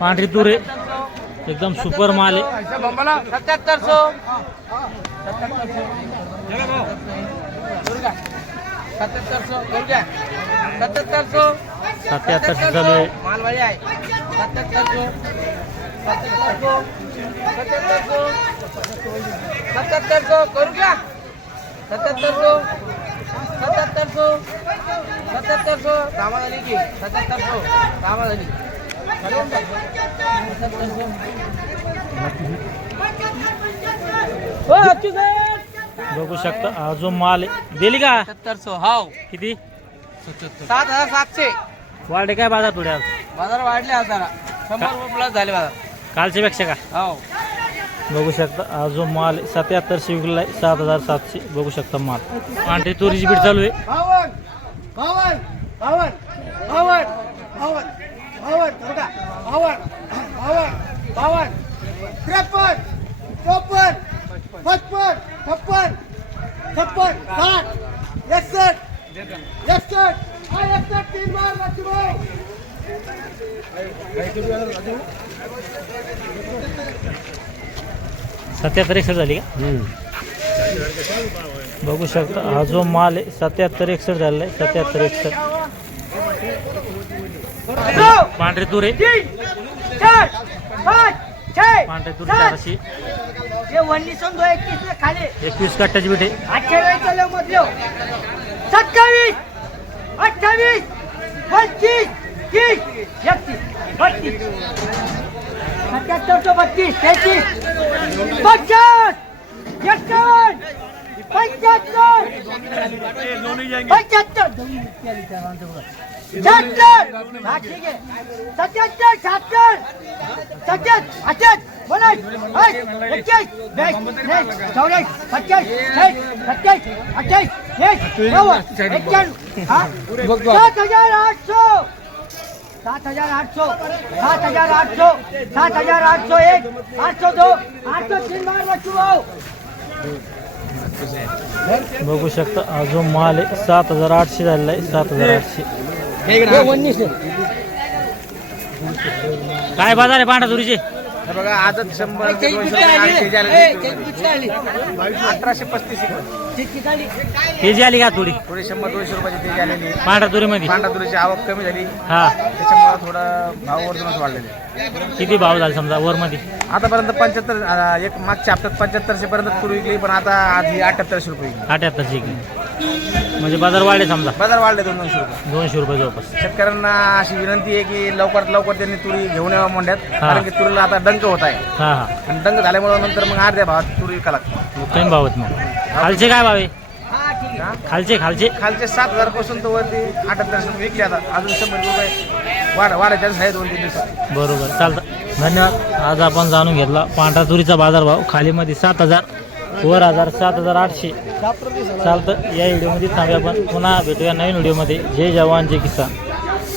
पांढरी तुरे एकदम सुपर माल आहे. 7700 77 चालू आहे. मालवाडी आहे 7700 करू घ्या 7700 कामा झाली की 7700 कामा झाली बघू शकता हा जो माल आहे. दिली का 7700 हाव किती 7700 वाढे काय बाजार थोड्या बाजार वाढले आता 100 रुपये प्लस झाले बाजार कालच्या पेक्षा का. हाव बघू शकता हा जो माल 7700 विकलाय 7700 बघू शकता माल. पांढरी तुरीची बीट चालू आहे. 77-61 झाली का. बघू शकता हा जो माल आहे 77-61 झालेला आहे 77-61. पांढरे तुरे पांढरे तुरे 400 21 कट्ट्याची बीट आहे. 27 28 25 30 31 32 33 50 51 बघू शकता हा जो माल आहे 7800 झालेला आहे 7800. काय बाजार आहे पांढऱ्या तुरीचे. बघा आजच 100 1835 तेजी आली का थोडी थोडी 100-200 रुपयाची तेजी आलेली आहे. पांढऱ्या तुरीमध्ये. पांढऱ्या तुरीची आवक कमी झाली हा त्याच्यामुळे थोडा भाव वरतूनच वाढलेले. किती भाव झाला समजा वर मध्ये. आतापर्यंत 75 एक मागच्या हप्त्यात 7500 पर्यंत तुरी विकली पण आता आधी 7800 रुपये विकली. 78 म्हणजे बाजार वाढले समजा बाजार वाढले 200 रुपये 200 रुपये जवळपास. शेतकऱ्यांना अशी विनंती आहे की लवकरात लवकर त्यांनी तुरी घेऊन यावं मोंढ्यात कारण की तुरीला आता डंक होत आहे हा हा आणि डंक झाल्यामुळे नंतर मग अर्ध्या भावात तुरी विका लागते. कमी भाव आहेत मग. खालचे काय भाव आहे खालचे खालचे खालचे 7000 पासून तर वरती 7800 विकले. आता अजून 100 रुपये वाढायचे आहे 2-3 दिवसात. बरोबर चालतं. धन्यवाद. आज आपण जाणून घेतला पांढरा तुरीचा बाजारभाव. खालीमध्ये 7000 वर 7800 चालतं. या व्हिडिओमध्ये थांबूया आपण पुन्हा भेटूया नवीन व्हिडिओमध्ये. जय जवान जय किसान.